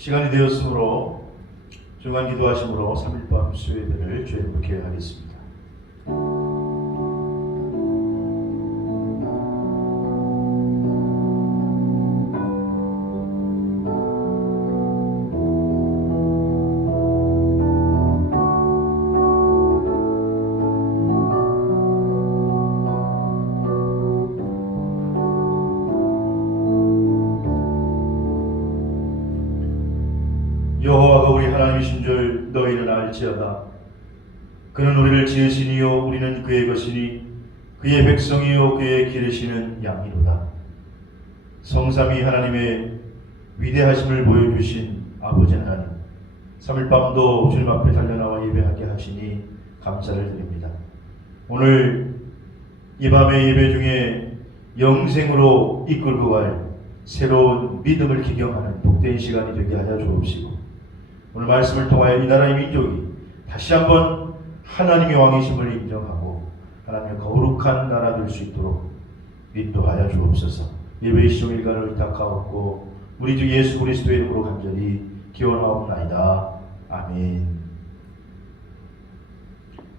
시간이 되었으므로 중간 기도하심으로 3일밤 수요예배를 주에 묵게 하겠습니다. 여호와가 우리 하나님이신 줄 너희는 알지어다. 그는 우리를 지으시니요 우리는 그의 것이니 그의 백성이요 그의 기르시는 양이로다. 성삼위 하나님의 위대하심을 보여주신 아버지 하나님, 3일밤도 주님 앞에 달려나와 예배하게 하시니 감사를 드립니다. 오늘 이 밤의 예배 중에 영생으로 이끌고 갈 새로운 믿음을 기경하는 복된 시간이 되게 하여 주옵시고, 오늘 말씀을 통하여 이 나라의 민족이 다시 한번 하나님의 왕이심을 인정하고 하나님의 거룩한 나라 될 수 있도록 인도하여 주옵소서. 예배의 시종일관을 의탁하옵고 우리 주 예수 그리스도의 이름으로 간절히 기원하옵나이다. 아멘.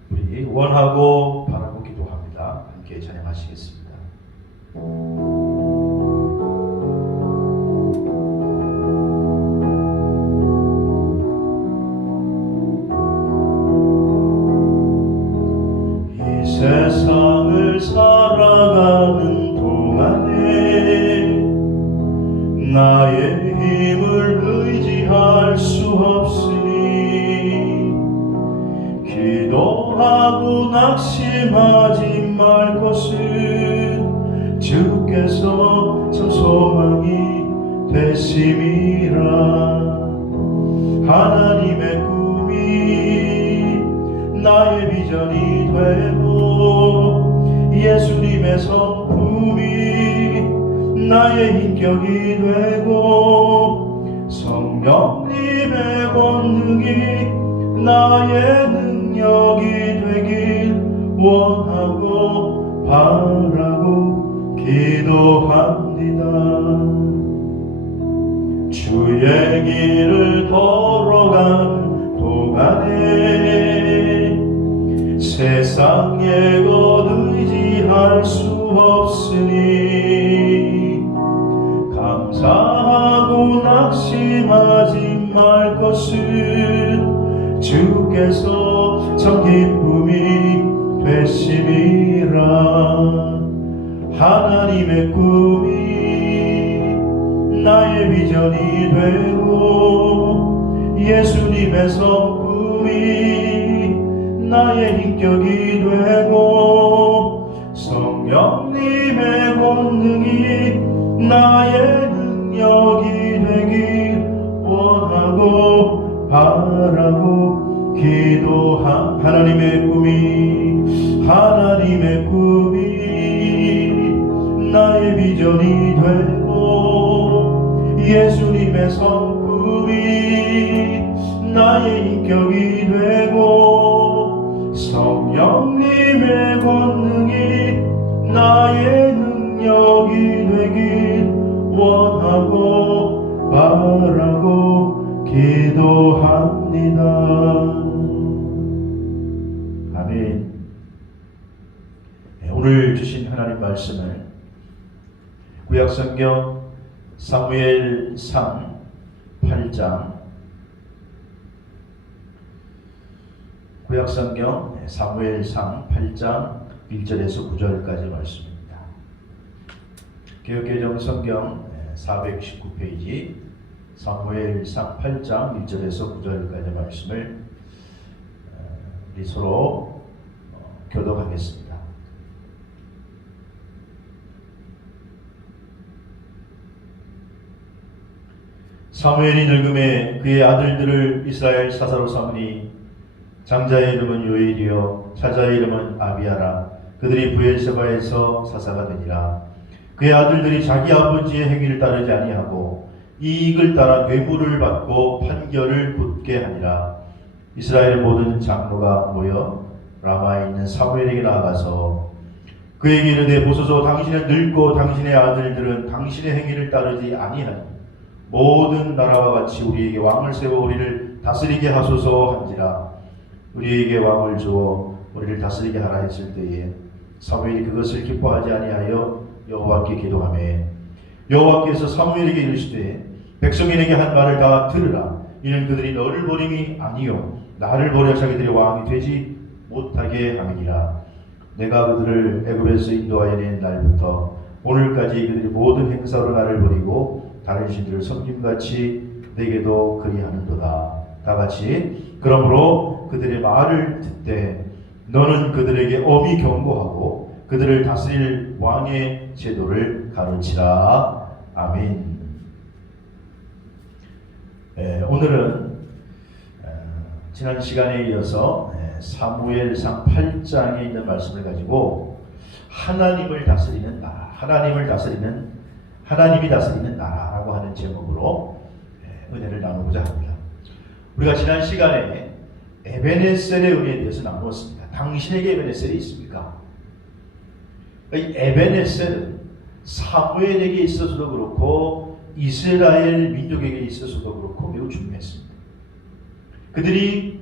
우리 원하고 바라고 기도합니다. 함께 찬양하시겠습니다. 세상을 살아가는 동안에 나의 힘을 의지할 수 없으니 기도하고 낙심하지 말 것은 주께서 참 소망이 되심이라. 하나님의 꿈이 나의 비전이 되고 예수님의 성품이 나의 인격이 되고 성령님의 권능이 나의 능력이 되길 원하고 바라고 기도합니다. 주의 길을 걸어가는 동안에 세상의 것 의지할 수 없으니 감사하고 낙심하지 말 것은 주께서 참 기쁨이 되심이라. 하나님의 꿈이 나의 비전이 되고 예수님의 성품이 나의 인격이 되고 성령님의 권능이 나의 능력이 되길 원하고 바라고 기도한 하나님의 꿈이 나의 비전이 되고 예수님의 성품이 나의 인격이 되고 성령님의 권능이 나의 능력이 되길 원하고 바라고 기도합니다. 아멘. 오늘 주신 하나님 말씀을 구약성경 사무엘상 8장, 구약성경 사무엘상 8장 1절에서 9절까지 말씀입니다. 개역개정 성경 419페이지 사무엘상 8장 1절에서 9절까지 말씀을 우리 서로 교독하겠습니다. 사무엘이 늙음에 그의 아들들을 이스라엘 사사로 삼으니 장자의 이름은 요엘이요 차자의 이름은 아비아라. 그들이 브엘세바에서 사사가 되니라. 그의 아들들이 자기 아버지의 행위를 따르지 아니하고 이익을 따라 뇌물을 받고 판결을 굳게 하니라. 이스라엘 모든 장로가 모여 라마에 있는 사무엘에게 나아가서 그에게 이르되 보소서 당신은 늙고 당신의 아들들은 당신의 행위를 따르지 아니하니 모든 나라와 같이 우리에게 왕을 세워 우리를 다스리게 하소서 한지라. 우리에게 왕을 주어 우리를 다스리게 하라 했을 때에 사무엘이 그것을 기뻐하지 아니하여 여호와께 기도하며 여호와께서 사무엘에게 이르시되 백성인에게 한 말을 다 들으라. 이는 그들이 너를 버림이 아니요 나를 버려 자기들의 왕이 되지 못하게 함이니라. 내가 그들을 애굽에서 인도하여 낸 날부터 오늘까지 그들이 모든 행사로 나를 버리고 다른 신들을 섬김같이 내게도 그리하는도다. 다같이 그러므로 그들의 말을 듣되 너는 그들에게 엄히 경고하고 그들을 다스릴 왕의 제도를 가르치라. 아멘. 오늘은 지난 시간에 이어서 사무엘상 8장에 있는 말씀을 가지고 하나님을 다스리는 나라, 하나님이 다스리는 나라라고 하는 제목으로 은혜를 나누고자 합니다. 우리가 지난 시간에 에베네셀의 은혜에 대해서 나누었습니다. 당신에게 에베네셀이 있습니까? 이 에베네셀은 사무엘에게 있어서도 그렇고 이스라엘 민족에게 있어서도 그렇고 매우 중요했습니다. 그들이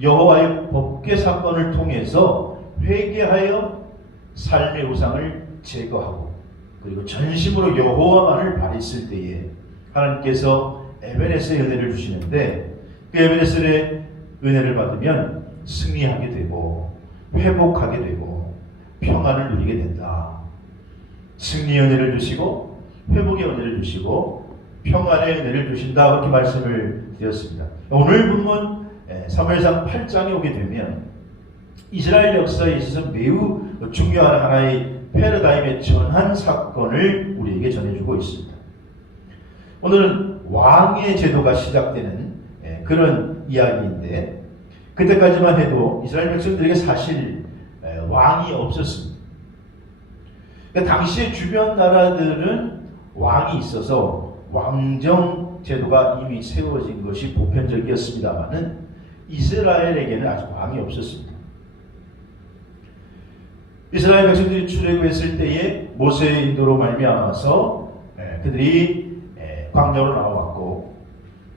여호와의 법궤 사건을 통해서 회개하여 삶의 우상을 제거하고 그리고 전심으로 여호와만을 바랬을 때에 하나님께서 에베네셀의 은혜를 주시는데 그 에베네셀의 은혜를 받으면 승리하게 되고 회복하게 되고 평안을 누리게 된다. 승리의 은혜를 주시고 회복의 은혜를 주시고 평안의 은혜를 주신다. 그렇게 말씀을 드렸습니다. 오늘 본문 사무엘상 8장에 오게 되면 이스라엘 역사에 있어서 매우 중요한 하나의 패러다임의 전환 사건을 우리에게 전해주고 있습니다. 오늘은 왕의 제도가 시작되는 그런 이야기인데 그때까지만 해도 이스라엘 백성들에게 사실 왕이 없었습니다. 그러니까 당시의 주변 나라들은 왕이 있어서 왕정 제도가 이미 세워진 것이 보편적이었습니다만은 이스라엘에게는 아직 왕이 없었습니다. 이스라엘 백성들이 출애굽했을 때에 모세의 인도로 말미암아서 그들이 광야로 나왔고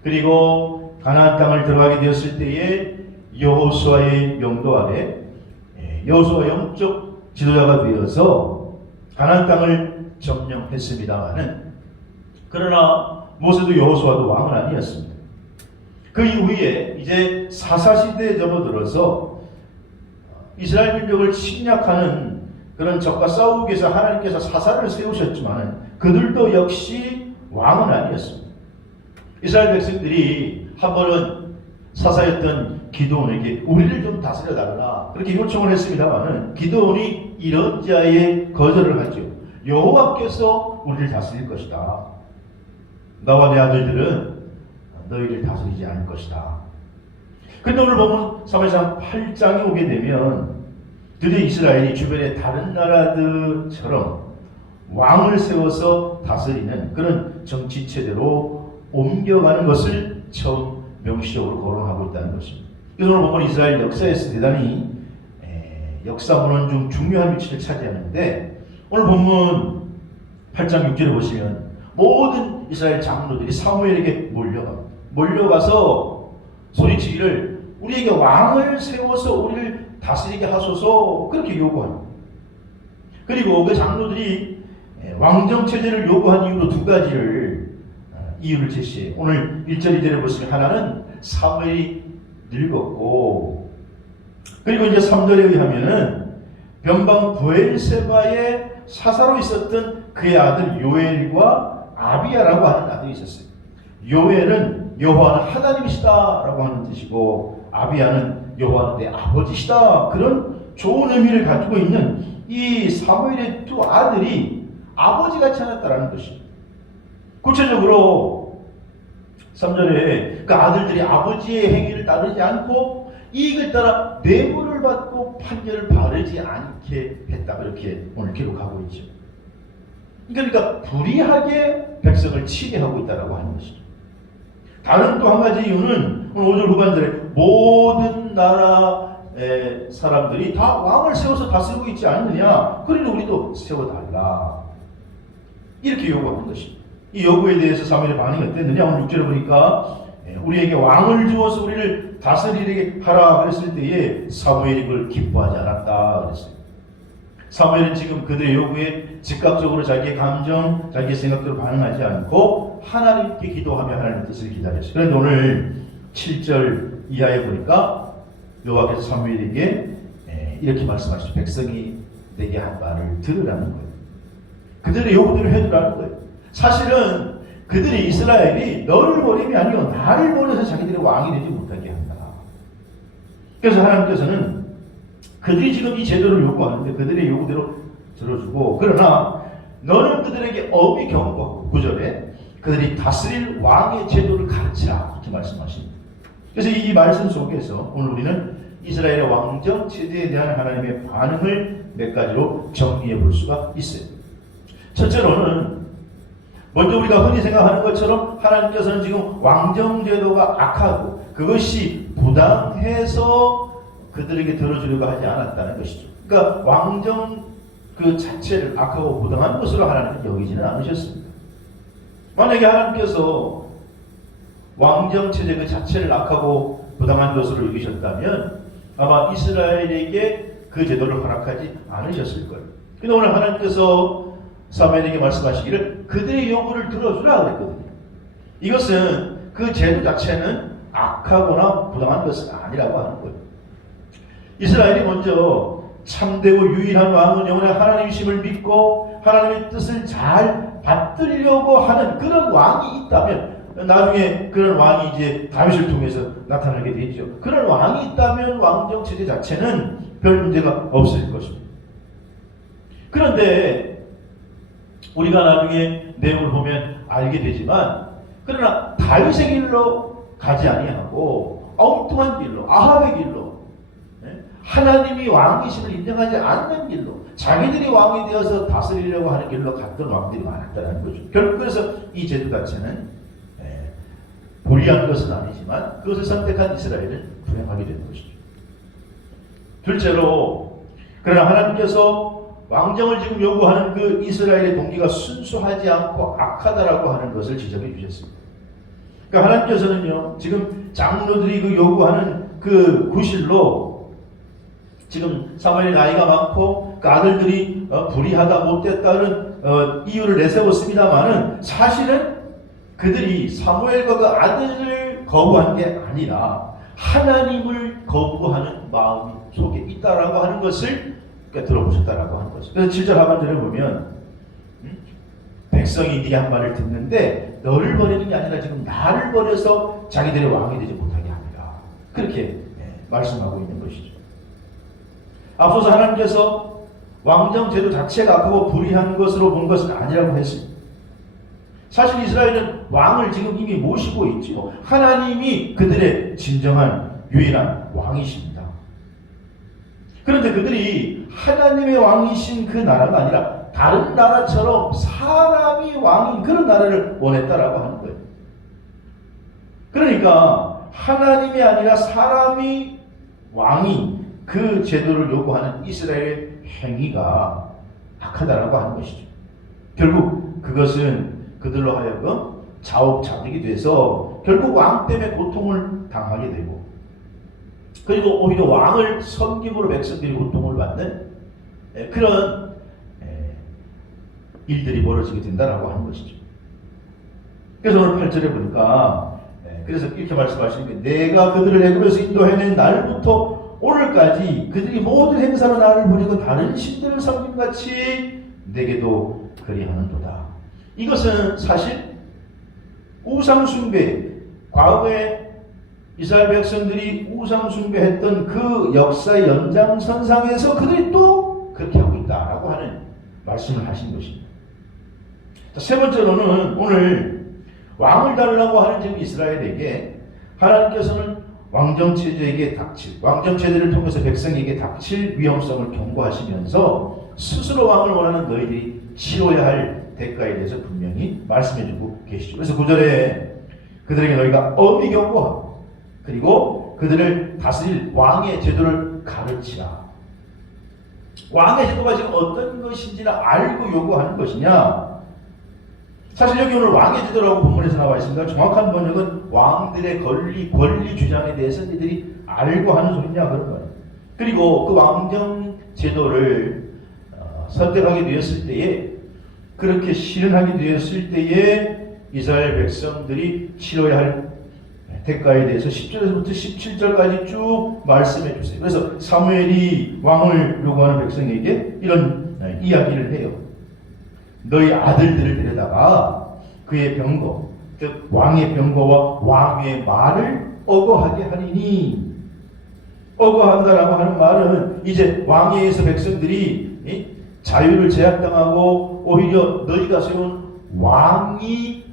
그리고 가나안 땅을 들어가게 되었을 때에 여호수아의 명도 아래 여호수아 영적 지도자가 되어서 가나안 땅을 점령했습니다마는 그러나 모세도 여호수아도 왕은 아니었습니다. 그 이후에 이제 사사시대에 접어들어서 이스라엘 민족을 침략하는 그런 적과 싸우기 위해서 하나님께서 사사를 세우셨지만 그들도 역시 왕은 아니었습니다. 이스라엘 백성들이 한 번은 사사였던 기드온에게 우리를 좀 다스려 달라 그렇게 요청을 했습니다마는 기드온이 이런 자에 거절을 하죠. 여호와께서 우리를 다스릴 것이다. 나와 내 아들들은 너희를 다스리지 않을 것이다. 근데 오늘 보면 사무엘상 8장에 오게 되면 드디어 이스라엘이 주변의 다른 나라들처럼 왕을 세워서 다스리는 그런 정치 체제로 옮겨가는 것을 처음 명시적으로 거론하고 있다는 것입니다. 오늘 보면 이스라엘 역사에서 대단히 역사문헌 중 중요한 위치를 차지하는데 오늘 본문 8장 6절에 보시면 모든 이스라엘 장로들이 사무엘에게 몰려가서 소리치기를 우리에게 왕을 세워서 우리를 다스리게 하소서 그렇게 요구합니다. 그리고 그 장로들이 왕정체제를 요구한 이유로 두 가지를 이유를 제시해요. 오늘 1절 2절에 보시면 하나는 사무엘이 늙었고 그리고 이제 3절에 의하면은 변방 브엘세바의 사사로 있었던 그의 아들 요엘과 아비야라고 하는 아들이 있었어요. 요엘은 여호와는 하나님이시다라고 하는 뜻이고 아비야는 여호와는 내 아버지시다 그런 좋은 의미를 가지고 있는 이 사무엘의 두 아들이 아버지같이 하였다라는 것입니다. 구체적으로 3절에 그 아들들이 아버지의 행위를 따르지 않고 이익을 따라 뇌물을 받고 판결을 바르지 않게 했다 그렇게 오늘 기록하고 있죠. 그러니까 불의하게 백성을 치게하고 있다라고 하는 것이죠. 다른 또 한 가지 이유는 오늘 5절 후반절에 모든 나라의 사람들이 다 왕을 세워서 다스리고 있지 않느냐 그러니 우리도 세워달라 이렇게 요구하는 것입니다. 이 요구에 대해서 사무엘의 반응이 어땠느냐? 오늘 6절에 보니까 우리에게 왕을 주어서 우리를 다스리게 하라 그랬을 때에 사무엘이 그걸 기뻐하지 않았다 그랬어요. 사무엘은 지금 그들의 요구에 즉각적으로 자기의 감정, 자기의 생각대로 반응하지 않고 하나님께 기도하며 하나님의 뜻을 기다렸어요. 그런데 오늘 7절 이하에 보니까 여호와께서 사무엘에게 이렇게 말씀하시죠. 백성이 내게 한 말을 들으라는 거예요. 그들의 요구대로 해두라는 거예요. 사실은 그들이 이스라엘이 너를 버림이 아니요 나를 버려서 자기들의 왕이 되지 못하게 한다. 그래서 하나님께서는 그들이 지금 이 제도를 요구하는데 그들의 요구대로 들어주고, 그러나 너는 그들에게 엄히 경고하고 9절에 그들이 다스릴 왕의 제도를 가르치라 이렇게 말씀하십니다. 그래서 이 말씀 속에서 오늘 우리는 이스라엘의 왕정 체제에 대한 하나님의 반응을 몇 가지로 정리해 볼 수가 있어요. 첫째로는 먼저 우리가 흔히 생각하는 것처럼 하나님께서는 지금 왕정 제도가 악하고 그것이 부당해서 그들에게 들어주려고 하지 않았다는 것이죠. 그러니까 왕정 그 자체를 악하고 부당한 것으로 하나님은 여기지는 않으셨습니다. 만약에 하나님께서 왕정 체제 그 자체를 악하고 부당한 것으로 여기셨다면 아마 이스라엘에게 그 제도를 허락하지 않으셨을 거예요. 근데 오늘 하나님께서 사무엘에게 말씀하시기를 그들의 요구를 들어주라 그랬거든요. 이것은 그 제도 자체는 악하거나 부당한 것은 아니라고 하는 거예요. 이스라엘이 먼저 참되고 유일한 왕은 영원의 하나님이심을 믿고 하나님의 뜻을 잘 받들려고 하는 그런 왕이 있다면, 나중에 그런 왕이 이제 다윗을 통해서 나타나게 되죠. 그런 왕이 있다면 왕정 체제 자체는 별 문제가 없을 것입니다. 그런데 우리가 나중에 내용을 보면 알게 되지만, 그러나 다윗의 길로 가지 아니하고 엉뚱한 길로, 아합의 길로, 하나님이 왕이심을 인정하지 않는 길로, 자기들이 왕이 되어서 다스리려고 하는 길로 갔던 왕들이 많았다는 거죠. 결국 그래서 이 제도 자체는 불리한 것은 아니지만 그것을 선택한 이스라엘은 불행하게 된 것이죠. 둘째로, 그러나 하나님께서 왕정을 지금 요구하는 그 이스라엘의 동기가 순수하지 않고 악하다라고 하는 것을 지적해 주셨습니다. 그러니까 하나님께서는요, 지금 장로들이 그 요구하는 그 구실로 지금 사무엘이 나이가 많고 그 아들들이 불의하다 못됐다는 이유를 내세웠습니다만은 사실은 그들이 사무엘과 그 아들을 거부한 게 아니라 하나님을 거부하는 마음이 속에 있다라고 하는 것을 들어보셨다라고 하는 거죠. 그래서 7절 하반절에 보면 백성이 네 한 말을 듣는데 너를 버리는 게 아니라 지금 나를 버려서 자기들의 왕이 되지 못하게 합니다. 그렇게 말씀하고 있는 것이죠. 앞서서 하나님께서 왕정 제도 자체가 악하고 불의한 것으로 본 것은 아니라고 했습니다. 사실 이스라엘은 왕을 지금 이미 모시고 있죠. 하나님이 그들의 진정한 유일한 왕이십니다. 그런데 그들이 하나님의 왕이신 그 나라가 아니라 다른 나라처럼 사람이 왕인 그런 나라를 원했다라고 하는 거예요. 그러니까 하나님이 아니라 사람이 왕인 그 제도를 요구하는 이스라엘의 행위가 악하다라고 하는 것이죠. 결국 그것은 그들로 하여금 자업자득이 돼서 결국 왕 때문에 고통을 당하게 되고, 그리고 오히려 왕을 섬김으로 백성들이 고통을 받는 그런 일들이 벌어지게 된다라고 하는 것이죠. 그래서 오늘 8절에 보니까 그래서 이렇게 말씀하시는 게 내가 그들을 애굽에서 인도해낸 날부터 오늘까지 그들이 모든 행사로 나를 버리고 다른 신들을 섬김같이 내게도 그리하는도다. 이것은 사실 우상숭배, 과거에 이스라엘 백성들이 우상숭배했던 그 역사의 연장선상에서 그들이 또 그렇게 하고 있다라고 하는 말씀을 하신 것입니다. 세 번째로는 오늘 왕을 달라고 하는 지금 이스라엘에게 하나님께서는 왕정체제에게 닥칠, 왕정체제를 통해서 백성에게 닥칠 위험성을 경고하시면서 스스로 왕을 원하는 너희들이 치러야 할 대가에 대해서 분명히 말씀해주고 계시죠. 그래서 9절에 그들에게 너희가 엄히 경고하고 그리고 그들을 다스릴 왕의 제도를 가르치라. 왕의 제도가 지금 어떤 것인지를 알고 요구하는 것이냐. 사실 여기 오늘 왕의 제도라고 본문에서 나와 있습니다. 정확한 번역은 왕들의 권리 주장에 대해서 이들이 알고 하는 소리냐 그런 거예요. 그리고 그 왕정 제도를 선택하게 되었을 때에, 그렇게 실현하게 되었을 때에 이스라엘 백성들이 치러야 할 대가에 대해서 10절에서부터 17절까지 쭉 말씀해 주세요. 그래서 사무엘이 왕을 요구하는 백성에게 이런 이야기를 해요. 너희 아들들을 데려다가 그의 병거, 즉 왕의 병거와 왕의 말을 어거하게 하리니, 어거한다라고 하는 말은 이제 왕에 의해서 백성들이 자유를 제약당하고 오히려 너희가 세운 왕이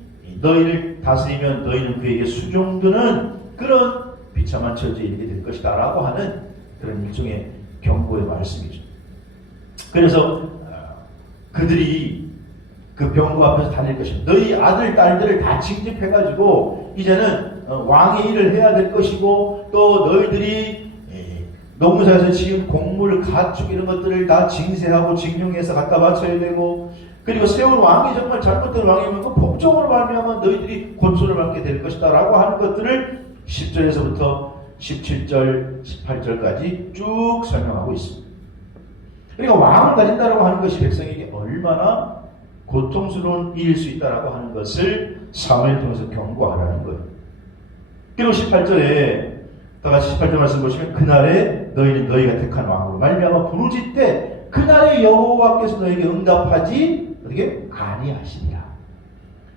너희를 다스리면 너희는 그에게 수종드는 그런 비참한 처지에 이르게 될 것이다 라고 하는 그런 일종의 경고의 말씀이죠. 그래서 그들이 그 병거 앞에서 다닐 것입니다. 너희 아들, 딸들을 다 징집해가지고 이제는 왕의 일을 해야 될 것이고, 또 너희들이 농사에서 지은 곡물, 가축 이런 것들을 다 징세하고 징용해서 갖다 바쳐야 되고, 그리고 세운 왕이 정말 잘못된 왕이면 그 복종으로 말미암아 너희들이 곤손을 받게 될 것이다 라고 하는 것들을 10절에서부터 17절, 18절까지 쭉 설명하고 있습니다. 그러니까 왕을 가진다라고 하는 것이 백성에게 얼마나 고통스러운 일일 수 있다라고 하는 것을 사무엘을 통해서 경고하라는 거예요. 그리고 18절에 다 같이 18절 말씀 보시면, 그날에 너희는 너희가 택한 왕으로 말미암아 부르짖되 그날에 여호와께서 너에게 응답하지 어떻게 아니하시리라.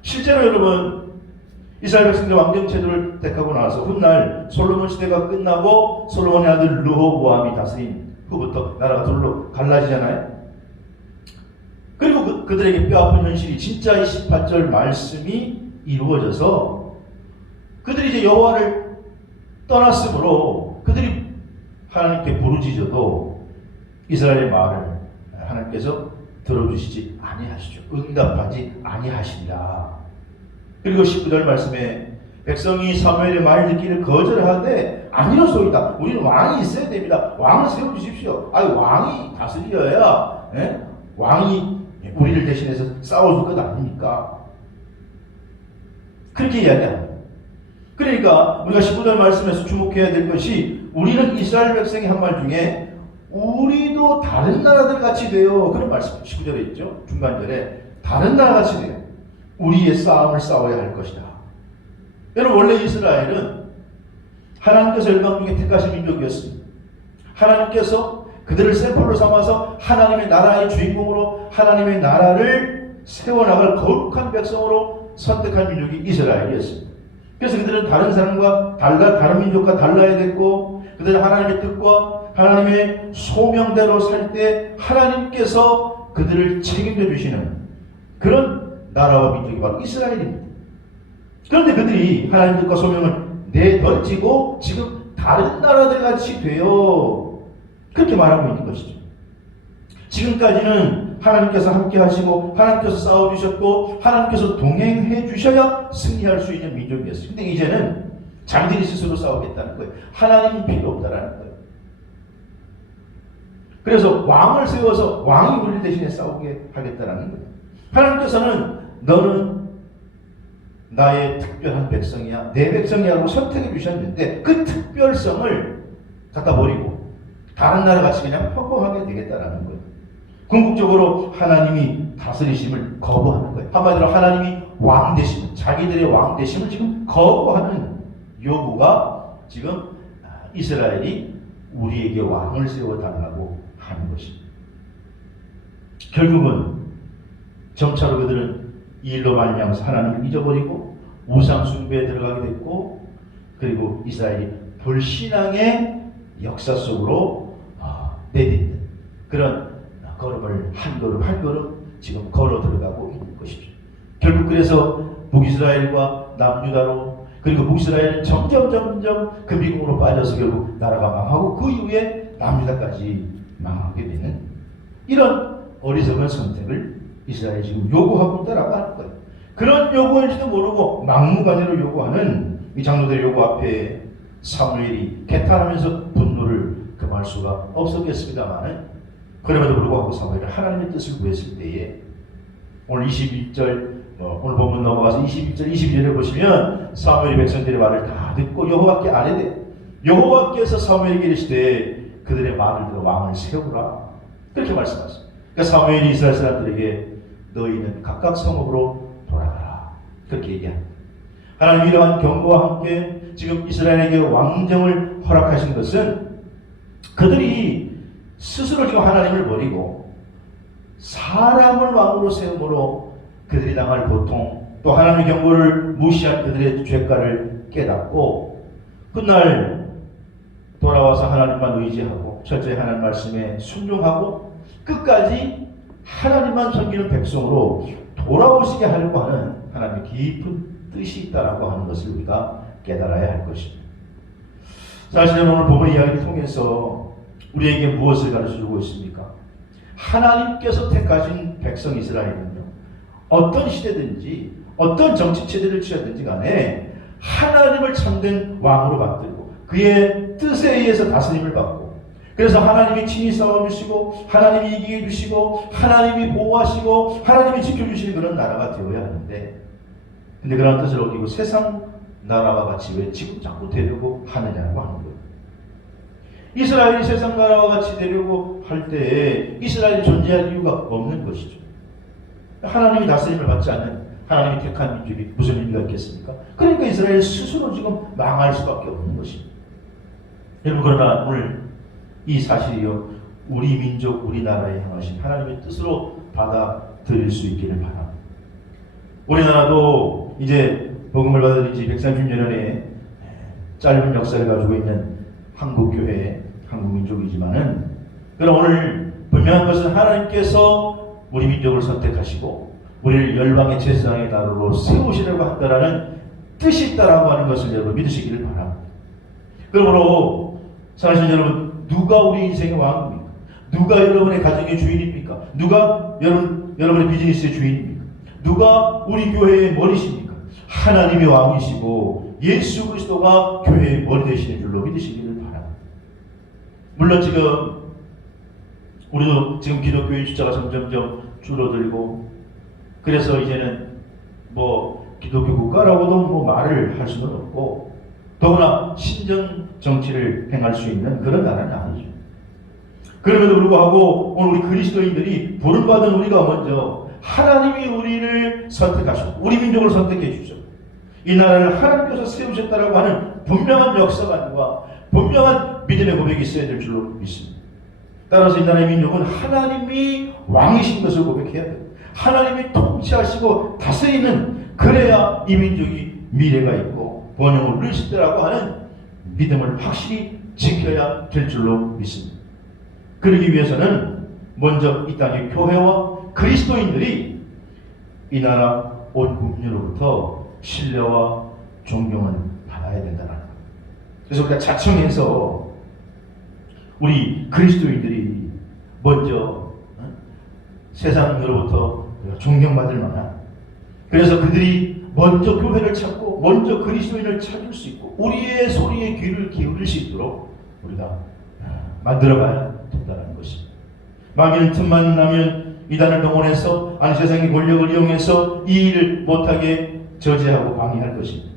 실제로 여러분, 이스라엘 백성들 왕정 제도를 택하고 나서 훗날 솔로몬 시대가 끝나고 솔로몬의 아들 르호보암이 다스린 후부터 나라가 둘로 갈라지잖아요. 그리고 그들에게 뼈아픈 현실이 진짜 이 18절 말씀이 이루어져서 그들이 이제 여호와를 떠났으므로 그들이 하나님께 부르짖어도 이스라엘의 말을 하나님께서 들어주시지 아니하시죠. 응답하지 아니하시리라. 그리고 19절 말씀에 백성이 사무엘의 말 듣기를 거절하되 아니로소이다. 우리는 왕이 있어야 됩니다. 왕을 세워주십시오. 아니, 왕이 다스려야 왕이 우리를 대신해서 싸워줄 것 아닙니까? 그렇게 이야기합니다. 그러니까 우리가 19절 말씀에서 주목해야 될 것이, 우리는 이스라엘 백성이 한 말 중에 우리도 다른 나라들 같이 돼요. 그런 말씀 19절에 있죠. 중간절에 다른 나라 같이 돼요. 우리의 싸움을 싸워야 할 것이다. 여러분, 원래 이스라엘은 하나님께서 열방 중에 택하신 민족이었습니다. 하나님께서 그들을 샘플로 삼아서 하나님의 나라의 주인공으로 하나님의 나라를 세워나갈 거룩한 백성으로 선택한 민족이 이스라엘이었습니다. 그래서 그들은 다른 사람과 다른 민족과 달라야 됐고, 그들은 하나님의 뜻과 하나님의 소명대로 살 때 하나님께서 그들을 책임져 주시는 그런 나라와 민족이 바로 이스라엘입니다. 그런데 그들이 하나님 뜻과 소명을 내던지고 지금 다른 나라들 같이 되어 그렇게 말하고 있는 것이죠. 지금까지는 하나님께서 함께 하시고 하나님께서 싸워주셨고 하나님께서 동행해 주셔야 승리할 수 있는 민족이었어요. 근데 이제는 자기들이 스스로 싸우겠다는 거예요. 하나님이 필요 없다라는 거예요. 그래서 왕을 세워서 왕이 우리 대신에 싸우게 하겠다라는 거예요. 하나님께서는 너는 나의 특별한 백성이야, 내 백성이라고 선택해 주셨는데 그 특별성을 갖다 버리고 다른 나라 같이 그냥 평범하게 되겠다라는 거예요. 궁극적으로 하나님이 다스리심을 거부하는 거예요. 한마디로 하나님이 왕 되심, 자기들의 왕 되심을 지금 거부하는 요구가 지금 이스라엘이 우리에게 왕을 세워달라고 하는 것입니다. 결국은 점차로 그들은 이 일로 말미암아서 하나님을 잊어버리고 우상 숭배에 들어가게 됐고, 그리고 이스라엘이 불신앙의 역사 속으로 내딛는 그런 걸음을 한 걸음 한 걸음 지금 걸어 들어가고 있는 것이죠. 결국 그래서 북이스라엘과 남유다로, 그리고 북이스라엘은 점점 그 미국으로 빠져서 결국 나라가 망하고 그 이후에 남유다까지 망하게 되는 이런 어리석은 선택을 이스라엘이 지금 요구하고 있다라고 하는 거예요. 그런 요구인지도 모르고 막무가내로 요구하는 이 장로들의 요구 앞에 사무엘이 개탄하면서 분노를 금할 수가 없었겠습니다만은, 그럼에도 불구하고 사무엘은 하나님의 뜻을 구했을 때에 오늘 21절 오늘 본문 넘어가서 21절, 22절에 보시면 사무엘이 백성들의 말을 다 듣고 여호와께 아뢰되 여호와께서 사무엘에게 이르시되 그들의 말을 들어 왕을 세우라. 그렇게 말씀하셨습니다. 그러니까 사무엘이 이스라엘 사람들에게 너희는 각각 성읍으로 돌아가라. 그렇게 얘기합니다. 하나님 이러한 경고와 함께 지금 이스라엘에게 왕정을 허락하신 것은 그들이 스스로 지금 하나님을 버리고 사람을 왕으로 세움으로 그들이 당할 고통, 또 하나님의 경고를 무시한 그들의 죄가를 깨닫고 훗날 돌아와서 하나님만 의지하고 철저히 하나님 말씀에 순종하고 끝까지 하나님만 섬기는 백성으로 돌아오시게 하려고 하는 하나님의 깊은 뜻이 있다라고 하는 것을 우리가 깨달아야 할 것입니다. 사실은 오늘 본문 이야기를 통해서 우리에게 무엇을 가르쳐주고 있습니까? 하나님께서 택하신 백성 이스라엘은요, 어떤 시대든지 어떤 정치체제를 취하든지 간에 하나님을 참된 왕으로 받들고 그의 뜻에 의해서 다스림을 받고, 그래서 하나님이 친히 싸워주시고 하나님이 이기게 해주시고 하나님이 보호하시고 하나님이 지켜주시는 그런 나라가 되어야 하는데, 근데 그런 뜻을 어기고 세상 나라와 같이 왜 지금 자꾸 되려고 하느냐고 하는 거예요. 이스라엘이 세상 나라와 같이 되려고 할 때에 이스라엘이 존재할 이유가 없는 것이죠. 하나님이 다스림을 받지 않는 하나님이 택한 민족이 무슨 의미가 있겠습니까? 그러니까 이스라엘 스스로 지금 망할 수밖에 없는 것입니다. 여러분, 그러나 오늘 이 사실이요, 우리 민족, 우리나라에 향하신 하나님의 뜻으로 받아들일 수 있기를 바랍니다. 우리나라도 이제 복음을 받은 지 130년의 짧은 역사를 가지고 있는 한국교회, 한국민족이지만은, 그럼 오늘 분명한 것은 하나님께서 우리 민족을 선택하시고 우리를 열방의 제사장의 나라로 세우시려고 한다라는 뜻이 있다라고 하는 것을 여러분 믿으시기를 바랍니다. 그러므로 사실 여러분, 누가 우리 인생의 왕입니까? 누가 여러분의 가정의 주인입니까? 누가 여러분의 비즈니스의 주인입니까? 누가 우리 교회의 머리십니까? 하나님이 왕이시고 예수 그리스도가 교회의 머리 되시는 줄로 믿으시기를 바랍니다. 물론 지금 우리도 지금 기독교인 숫자가 점점점 줄어들고, 그래서 이제는 뭐 기독교 국가라고도 말을 할 수는 없고, 더구나 신정 정치를 행할 수 있는 그런 나라는 아니죠. 그럼에도 불구하고 오늘 우리 그리스도인들이 부름받은 우리가 먼저 하나님이 우리를 선택하셨고 우리 민족을 선택해 주셨고 이 나라를 하나님께서 세우셨다라고 하는 분명한 역사관과 분명한 믿음의 고백이 있어야 될 줄로 믿습니다. 따라서 이 나라의 민족은 하나님이 왕이신 것을 고백해야 돼요. 하나님이 통치하시고 다스리는, 그래야 이 민족이 미래가 있고 번영을 누릴 수 있다라고 하는 믿음을 확실히 지켜야 될 줄로 믿습니다. 그러기 위해서는 먼저 이 땅의 교회와 그리스도인들이 이 나라 온 국민으로부터 신뢰와 존경을 받아야 된다는 거예요. 그래서 우리가 자청해서 우리 그리스도인들이 먼저 세상으로부터 존경받을 만한, 그래서 그들이 먼저 교회를 찾고 먼저 그리스도인을 찾을 수 있고 우리의 소리에 귀를 기울일 수 있도록 우리가 만들어가야 된다는 것입니다. 마귀는 틈만 나면 이단을 동원해서 아니 세상의 권력을 이용해서 이 일을 못하게 저지하고 방해할 것입니다.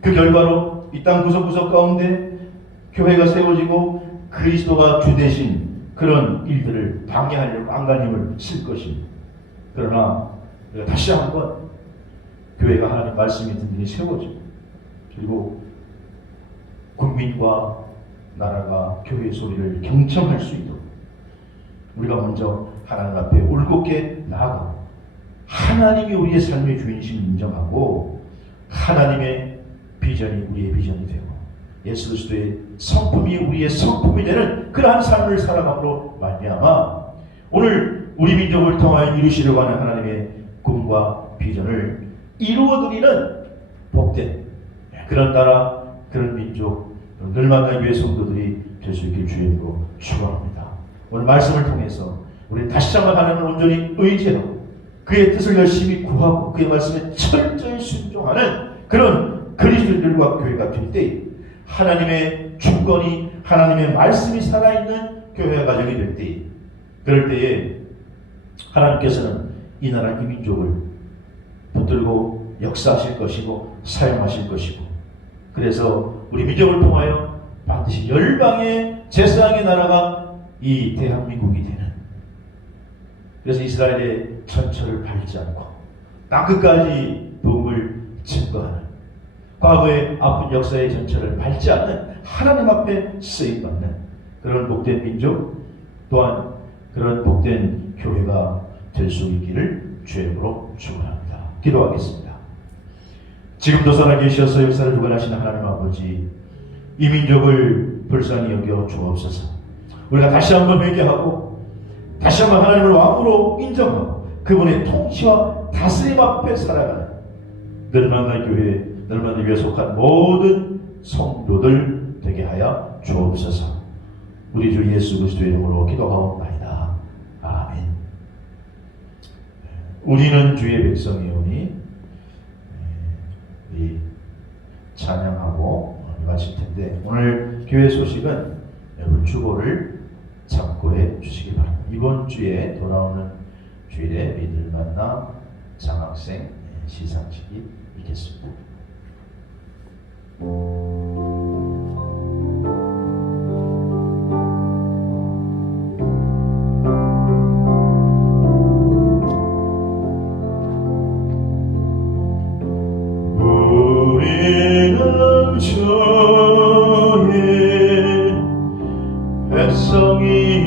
그 결과로 이 땅 구석구석 가운데 교회가 세워지고 그리스도가 주 되신 그런 일들을 방해하려고 안간힘을 쓸 것입니다. 그러나 우리가 다시 한번 교회가 하나님 말씀이 든든히 세워지고, 그리고 국민과 나라가 교회의 소리를 경청할 수 있도록 우리가 먼저 하나님 앞에 올곧게 나아가고 하나님이 우리의 삶의 주인심을 인정하고 하나님의 비전이 우리의 비전이 되고 예수 그리스도의 성품이 우리의 성품이 되는 그러한 삶을 살아감으로 말미암아 오늘 우리 민족을 통하여 이루시려고 하는 하나님의 꿈과 비전을 이루어드리는 복된 그런 나라, 그런 민족, 늘만난 교회 성도들이 될 수 있길 주님으로 축원합니다. 오늘 말씀을 통해서 우리 다시 한번 하나님을 온전히 의지하고 그의 뜻을 열심히 구하고 그의 말씀에 철저히 순종하는 그런 그리스도인들과 교회가 될 때, 하나님의 주권이, 하나님의 말씀이 살아있는 교회와 가정이 될 때, 그럴 때에 하나님께서는 이 나라 이 민족을 붙들고 역사하실 것이고 사용하실 것이고, 그래서 우리 민족을 통하여 반드시 열방의 제사장의 나라가 이 대한민국이 되는, 그래서 이스라엘의 전철을 밟지 않고 땅끝까지 복음을 증거하는, 과거의 아픈 역사의 전철을 밟지 않는 하나님 앞에 쓰임받는 그런 복된 민족, 또한 그런 복된 교회가 될 수 있기를 주의 이름으로 축원합니다. 기도하겠습니다. 지금도 살아계셔서 역사를 주관하시는 하나님 아버지, 이 민족을 불쌍히 여겨 주옵소서. 우리가 다시 한번 회개하고 다시 한번 하나님을 왕으로 인정하고 그분의 통치와 다스림 앞에 살아가는 늘만나 교회, 늘만나 교회에 속한 모든 성도들 되게 하여 주옵소서. 우리 주 예수 그리스도의 이름으로 기도하옵나이다. 아멘. 우리는 주의 백성이오니, 우리 찬양하고 마칠 텐데, 오늘 교회 소식은 여러분 주보를 참고해 주시기 바랍니다. 이번 주에 돌아오는 주일에 믿을 만나 장학생 시상식이 있겠습니다. 우리는 주의 백성이오니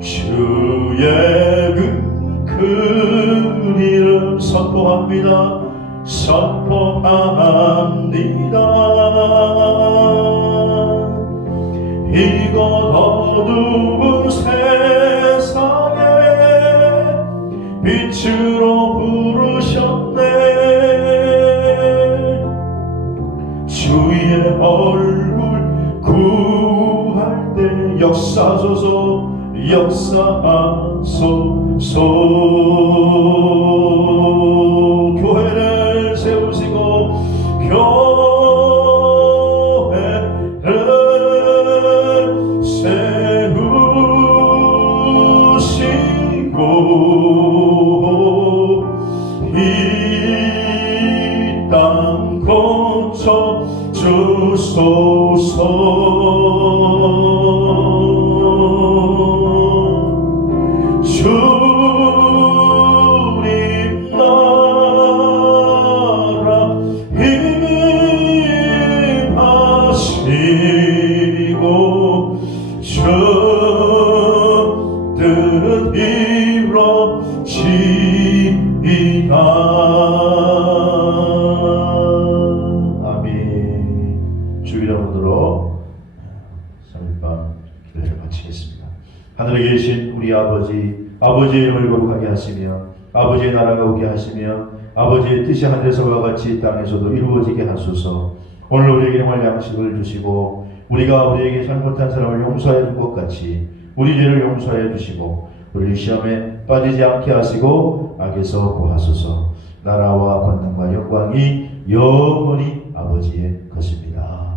주의 큰 이름 선포합니다. 선포합니다. 이곳 어두운 세상에 빛으로 부르셨네. 주의 얼굴 구할 때 역사소서, 역사소서. 교회를 세우시고 교회를 세우시고 이 땅 고쳐 주소서. 주님 나라 임하시고 주 뜻 이루어지이다. 아멘. 주일학으로 3일밤 기도회를 마치겠습니다. 하늘에 계신 우리 아버지, 아버지의 이름을 거룩하게 하시며 아버지의 나라가 오게 하시며 아버지의 뜻이 하늘에서와 같이 땅에서도 이루어지게 하소서. 오늘 우리에게 일용할 양식을 주시고 우리가 우리에게 잘못한 사람을 용서하여 준 것 같이 우리 죄를 용서하여 주시고 우리를 시험에 빠지지 않게 하시고 악에서 구하소서. 나라와 권능과 영광이 영원히 아버지의 것입니다.